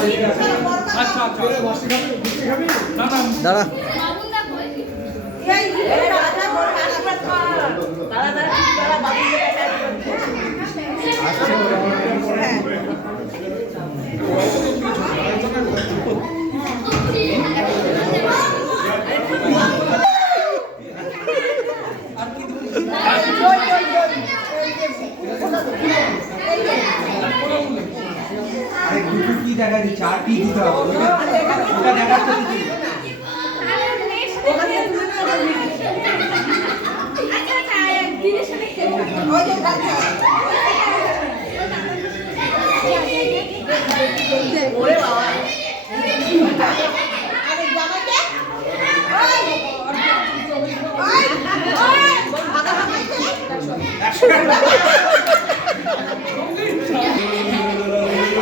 আচ্ছা আচ্ছা দাঁড়া কি দেখা দিচ্ছে আর কি দিতে হবে ওটা দেখাতে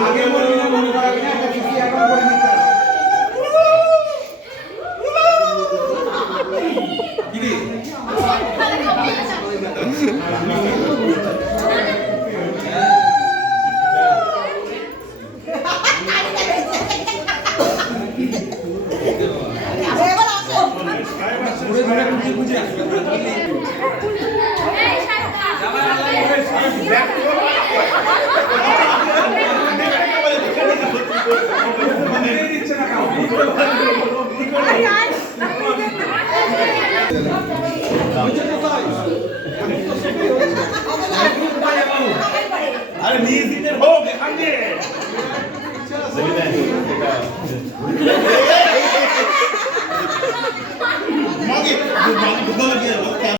আগে বলবি না মনে করাবি না এটা কিছু এখন করে নিতে কি রে ঘুরে ঘুরে খুঁজে খুঁজে আসবে আরে নিজ দিনের হোক এখান দিয়ে মাগে